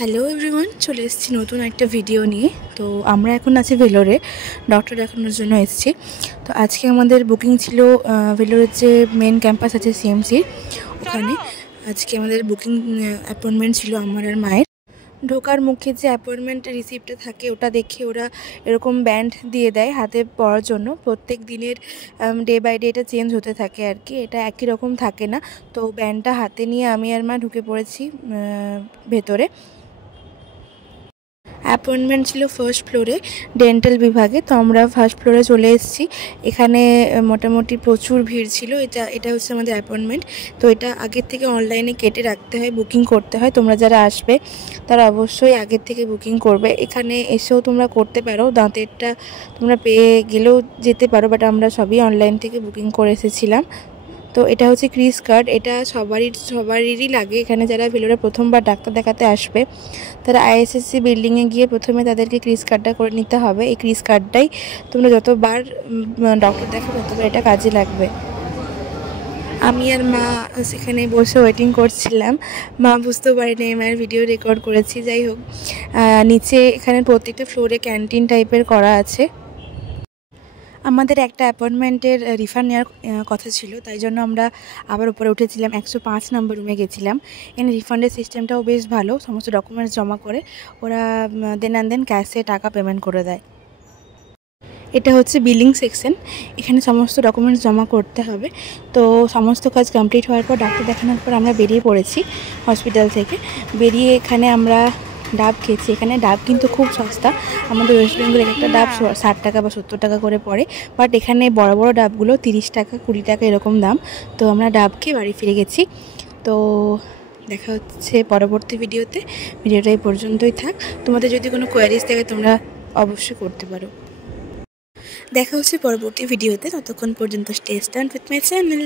Hello everyone, চলে এসেছি নতুন একটা ভিডিও নিয়ে। তো আমরা এখন আছি ভেলোরে, ডক্টর দেখানোর জন্য এসেছি। তো আজকে আমাদের বুকিং ছিল ভেলোরের যে মেন ক্যাম্পাস আছে সিএমসির ওখানে। আজকে আমাদের বুকিং অ্যাপয়েন্টমেন্ট ছিল আমার আর মায়ের। ঢোকার মুখে যে অ্যাপয়েন্টমেন্ট রিসিপ্টটা থাকে ওটা দেখে ওরা এরকম ব্যান্ড দিয়ে দেয় হাতে পরার জন্য। প্রত্যেক দিনের ডে বাই ডে এটা চেঞ্জ হতে থাকে আর কি, এটা একই রকম থাকে না। তো ব্যান্ডটা হাতে নিয়ে আমি আর মা ঢুকে পড়েছি ভেতরে। অ্যাপয়েন্টমেন্ট ছিল ফার্স্ট ফ্লোরে, ডেন্টাল বিভাগে। তো আমরা ফার্স্ট ফ্লোরে চলে এসেছি। এখানে মোটামুটি প্রচুর ভিড় ছিল। এটা হচ্ছে আমাদের অ্যাপয়েন্টমেন্ট। তো এটা আগের থেকে অনলাইনে কেটে রাখতে হয়, বুকিং করতে হয়। তোমরা যারা আসবে তারা অবশ্যই আগের থেকে বুকিং করবে। এখানে এসেও তোমরা করতে পারো, দাঁতেরটা তোমরা পেয়ে গেলেও যেতে পারো, বাট আমরা সবই অনলাইন থেকে বুকিং করে এসেছিলাম। তো এটা হচ্ছে ক্রিস কার্ড, এটা সবারই লাগে। এখানে যারা ভেলোরে প্রথমবার ডাক্তার দেখাতে আসবে তারা আইএসএসসি বিল্ডিংয়ে গিয়ে প্রথমে তাদেরকে ক্রিস কার্ডটা করে নিতে হবে। এই ক্রিস কার্ডটাই তোমরা যতবার ডক্টর দেখো ততবার এটা কাজে লাগবে। আমি আর মা সেখানে বসে ওয়েটিং করছিলাম। মা বুঝতেও পারেনি মায়ের ভিডিও রেকর্ড করেছি। যাই হোক, নিচে এখানে প্রত্যেকটা ফ্লোরে ক্যান্টিন টাইপের করা আছে। আমাদের একটা অ্যাপয়েন্টমেন্টের রিফান্ড নেওয়ার কথা ছিল, তাই জন্য আমরা আবার উপরে উঠেছিলাম, 105 নম্বর রুমে গেছিলাম। এখানে রিফান্ডের সিস্টেমটাও বেশ ভালো, সমস্ত ডকুমেন্টস জমা করে ওরা দেন অ্যান্ড দেন ক্যাশে টাকা পেমেন্ট করে দেয়। এটা হচ্ছে বিলিং সেকশন, এখানে সমস্ত ডকুমেন্টস জমা করতে হবে। তো সমস্ত কাজ কমপ্লিট হওয়ার পর ডাক্তার দেখানোর পর আমরা বেরিয়ে পড়েছি হসপিটাল থেকে। বেরিয়ে এখানে আমরা ডাব খেয়েছি। এখানে ডাব কিন্তু খুব সস্তা, আমাদের ওয়েস্ট বেঙ্গলের একটা ডাব 60 টাকা বা 70 টাকা করে পড়ে, বাট এখানে বড় বড় ডাবগুলো 30 টাকা 20 টাকা এরকম দাম। তো আমরা ডাব খেয়ে বাড়ি ফিরে গেছি। তো দেখা হচ্ছে পরবর্তী ভিডিওতে। ভিডিওটা এই পর্যন্তই থাক। তোমাদের যদি কোনো কোয়ারিজ থাকে তোমরা অবশ্যই করতে পারো। দেখা হচ্ছে পরবর্তী ভিডিওতে, ততক্ষণ পর্যন্ত stay tuned with my channel.